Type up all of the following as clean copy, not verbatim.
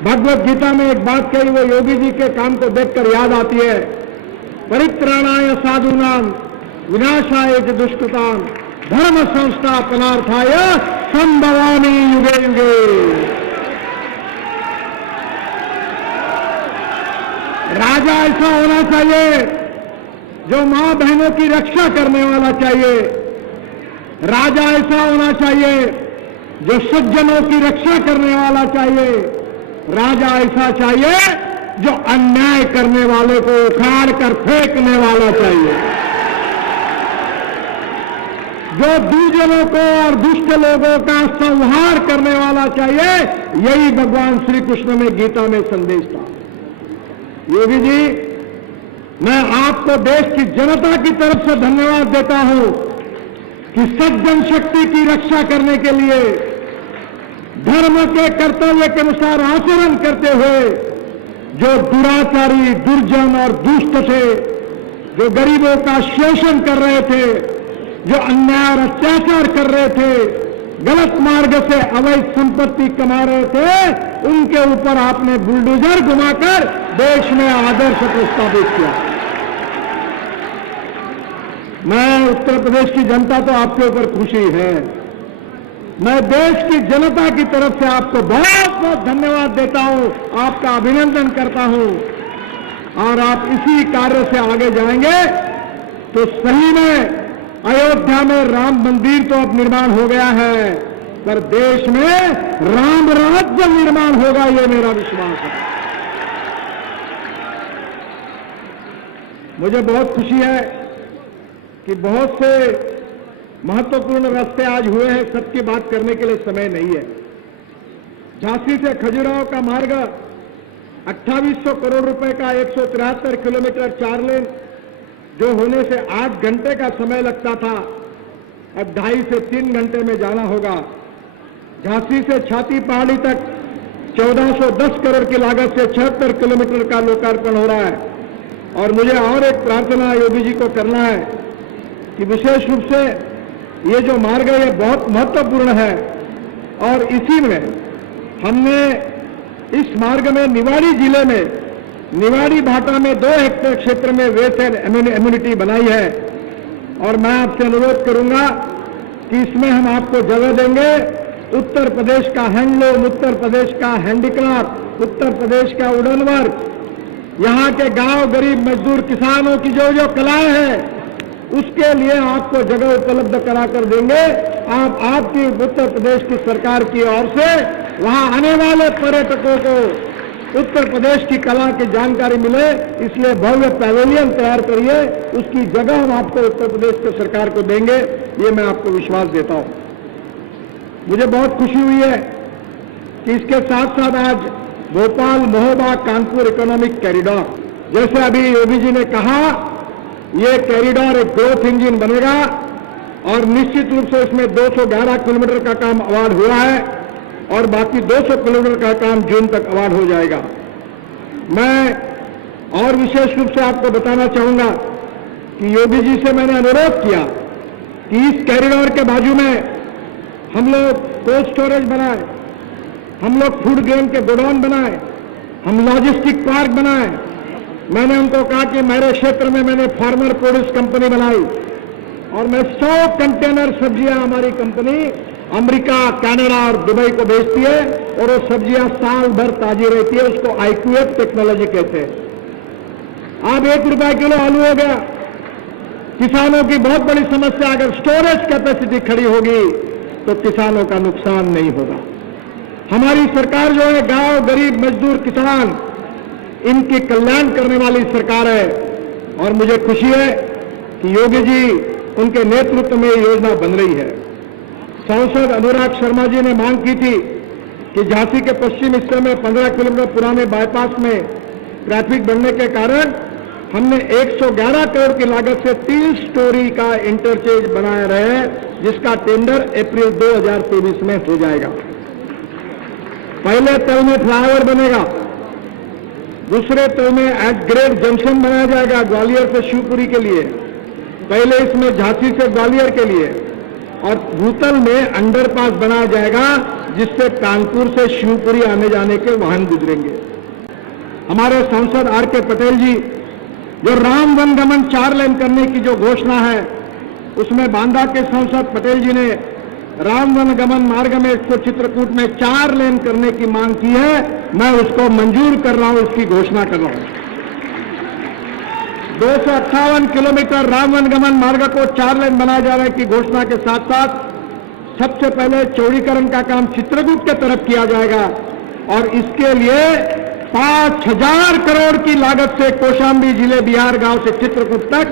भगवत गीता में एक बात कही, वो योगी जी के काम को देखकर याद आती है। परित्राणाय साधूनां विनाशाय च दुष्कृतां धर्म संस्थापनार्थाय संभवामि युगे युगे। राजा ऐसा होना चाहिए जो मां बहनों की रक्षा करने वाला चाहिए। राजा ऐसा होना चाहिए जो सज्जनों की रक्षा करने वाला चाहिए। राजा ऐसा चाहिए जो अन्याय करने वाले को उखाड़ कर फेंकने वाला चाहिए, जो दुर्जनों को और दुष्ट लोगों का संहार करने वाला चाहिए। यही भगवान श्री कृष्ण में गीता में संदेश था। योगी जी, मैं आपको देश की जनता की तरफ से धन्यवाद देता हूं कि सज्जन शक्ति की रक्षा करने के लिए धर्म के कर्तव्य के अनुसार आचरण करते हुए जो दुराचारी, दुर्जन और दुष्ट थे, जो गरीबों का शोषण कर रहे थे, जो अन्याय और अत्याचार कर रहे थे, गलत मार्ग से अवैध संपत्ति कमा रहे थे, उनके ऊपर आपने बुलडोजर घुमाकर देश में आदर्श स्थापित किया। मैं उत्तर प्रदेश की जनता तो आपके ऊपर खुशी है। मैं देश की जनता की तरफ से आपको बहुत बहुत धन्यवाद देता हूं, आपका अभिनंदन करता हूं। और आप इसी कार्य से आगे जाएंगे तो सही में अयोध्या में राम मंदिर तो अब निर्माण हो गया है, पर देश में राम राज्य निर्माण होगा, ये मेरा विश्वास है। मुझे बहुत खुशी है कि बहुत से महत्वपूर्ण रास्ते आज हुए हैं। सबकी बात करने के लिए समय नहीं है। झांसी से खजुराहो का मार्ग 2800 करोड़ रुपए का 173 किलोमीटर 4 लेन जो होने से 8 घंटे का समय लगता था, अब 2.5 से 3 घंटे में जाना होगा। झांसी से छाती पहाड़ी तक 1410 करोड़ की लागत से 76 किलोमीटर का लोकार्पण हो रहा है। और मुझे और एक प्रार्थना योगी जी को करना है कि विशेष रूप से ये जो मार्ग है ये बहुत महत्वपूर्ण है। और इसी में हमने इस मार्ग में निवाड़ी जिले में निवाड़ी भाटा में 2 हेक्टेयर क्षेत्र में वेस्ट एंड इम्यूनिटी बनाई है। और मैं आपसे अनुरोध करूंगा कि इसमें हम आपको जगह देंगे। उत्तर प्रदेश का हैंडलूम, उत्तर प्रदेश का हैंडीक्राफ्ट, उत्तर प्रदेश का वुडन वर्क, यहाँ के गांव गरीब मजदूर किसानों की जो जो कलाएं हैं उसके लिए आपको जगह उपलब्ध कराकर देंगे। आपकी उत्तर प्रदेश की सरकार की ओर से वहां आने वाले पर्यटकों को उत्तर प्रदेश की कला की जानकारी मिले, इसलिए भव्य पैवेलियन तैयार करिए। उसकी जगह हम आपको उत्तर प्रदेश की सरकार को देंगे, ये मैं आपको विश्वास देता हूं। मुझे बहुत खुशी हुई है कि इसके साथ साथ आज भोपाल महोबा कानपुर इकोनॉमिक कॉरिडोर, जैसे अभी योगी जी ने कहा, ये कॉरिडोर एक ग्रोथ इंजन बनेगा और निश्चित रूप से इसमें 211 किलोमीटर का काम अवार्ड हुआ है और बाकी 200 किलोमीटर का काम जून तक अवार्ड हो जाएगा। मैं और विशेष रूप से आपको बताना चाहूंगा कि योगी जी से मैंने अनुरोध किया कि इस कॉरिडोर के बाजू में हम लोग कोल्ड स्टोरेज बनाए, हम लोग फूड ग्रेन के गोडाउन बनाए, हम लॉजिस्टिक पार्क बनाए। मैंने उनको कहा कि मेरे क्षेत्र में मैंने फार्मर प्रोड्यूस कंपनी बनाई और मैं 100 कंटेनर सब्जियां हमारी कंपनी अमेरिका, कनाडा और दुबई को भेजती है और वो सब्जियां साल भर ताजी रहती है। उसको IQF टेक्नोलॉजी कहते हैं। अब 1 रुपया किलो आलू हो गया। किसानों की बहुत बड़ी समस्या, अगर स्टोरेज कैपेसिटी खड़ी होगी तो किसानों का नुकसान नहीं होगा। हमारी सरकार जो है गांव गरीब मजदूर किसान इनकी कल्याण करने वाली सरकार है। और मुझे खुशी है कि योगी जी उनके नेतृत्व में योजना बन रही है। सांसद अनुराग शर्मा जी ने मांग की थी कि झांसी के पश्चिम हिस्से में 15 किलोमीटर पुराने बाईपास में ट्रैफिक बढ़ने के कारण हमने 111 करोड़ की लागत से 3 स्टोरी का इंटरचेंज बनाया रहे, जिसका टेंडर अप्रैल 2023 में हो जाएगा। पहले तल में फ्लाईओवर बनेगा, दूसरे तल में एट-ग्रेड जंक्शन बनाया जाएगा ग्वालियर से शिवपुरी के लिए, पहले इसमें झांसी से ग्वालियर के लिए, और भूतल में अंडरपास बनाया जाएगा, जिससे कानपुर से शिवपुरी आने जाने के वाहन गुजरेंगे। हमारे सांसद आर के पटेल जी जो राम वन गमन 4 लेन करने की जो घोषणा है, उसमें बांदा के सांसद पटेल जी ने राम वन गमन मार्ग में इसको चित्रकूट में 4 लेन करने की मांग की है। मैं उसको मंजूर कर रहा हूं, उसकी घोषणा कर रहा हूं। 258 किलोमीटर राम वन गमन मार्ग को 4 लेन बनाए जाने की घोषणा के साथ साथ सबसे पहले चौड़ीकरण का काम चित्रकूट के तरफ किया जाएगा और इसके लिए 5000 करोड़ की लागत से कौशाम्बी जिले बिहार गांव से चित्रकूट तक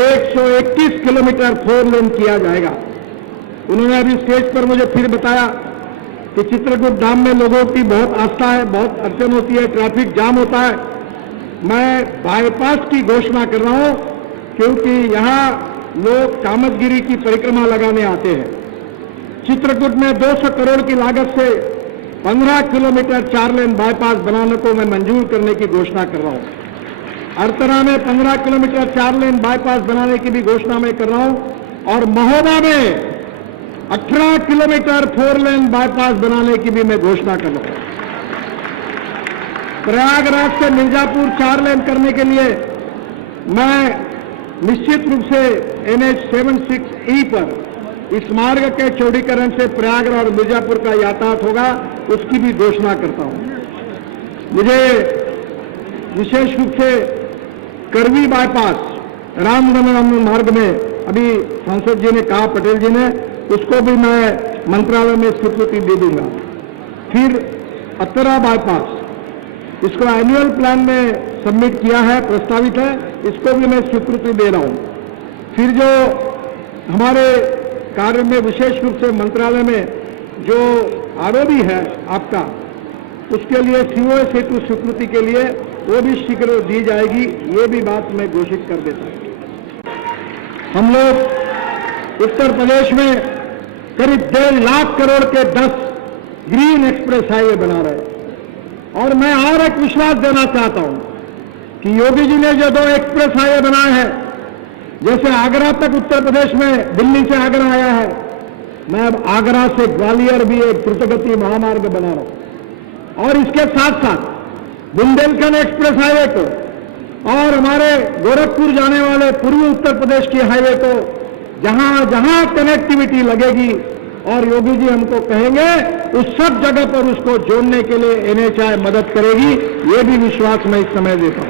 121 किलोमीटर 4 लेन किया जाएगा। उन्होंने अभी स्टेज पर मुझे फिर बताया कि चित्रकूट धाम में लोगों की बहुत आस्था है, बहुत अड़चन होती है, ट्रैफिक जाम होता है। मैं बाईपास की घोषणा कर रहा हूं क्योंकि यहां लोग कामतगिरी की परिक्रमा लगाने आते हैं। चित्रकूट में 200 करोड़ की लागत से 15 किलोमीटर 4 लेन बाईपास बनाने को मैं मंजूर करने की घोषणा कर रहा हूं। अरतरा में 15 किलोमीटर 4 लेन बाईपास बनाने की भी घोषणा मैं कर रहा हूं और महोबा में 18 किलोमीटर 4 लेन बाईपास बनाने की भी मैं घोषणा कर रहा हूं। प्रयागराज से मिर्जापुर 4 लेन करने के लिए मैं निश्चित रूप से NH 76E पर इस मार्ग के चौड़ीकरण से प्रयागराज और मिर्जापुर का यातायात होगा, उसकी भी घोषणा करता हूं। मुझे विशेष रूप से करवी बाईपास रामगमन मार्ग में अभी सांसद जी ने कहा, पटेल जी ने, उसको भी मैं मंत्रालय में स्वीकृति दे दूंगा। फिर अतरा बाईपास, इसको एनुअल प्लान में सबमिट किया है, प्रस्तावित है, इसको भी मैं स्वीकृति दे रहा हूं। फिर जो हमारे कार्य में विशेष रूप से मंत्रालय में जो आरोपी है आपका, उसके लिए सीओए सेतु स्वीकृति के लिए वो भी शीघ्र दी जाएगी, ये भी बात मैं घोषित कर देता हूं। हम लोग उत्तर प्रदेश में करीब 1.5 लाख करोड़ के 10 ग्रीन एक्सप्रेस हाईवे बना रहे हैं और मैं और एक विश्वास देना चाहता हूं कि योगी जी ने जो 2 एक्सप्रेस हाईवे बनाए हैं, जैसे आगरा तक उत्तर प्रदेश में दिल्ली से आगरा आया है, मैं अब आगरा से ग्वालियर भी एक द्रुतगति महामार्ग बना रहा हूं और इसके साथ साथ बुंदेलखंड एक्सप्रेस हाईवे को और हमारे गोरखपुर जाने वाले पूर्वी उत्तर प्रदेश की हाईवे को जहां जहां कनेक्टिविटी लगेगी और योगी जी हमको कहेंगे उस सब जगह पर उसको जोड़ने के लिए NHAI मदद करेगी, ये भी विश्वास मैं इस समय देता हूं।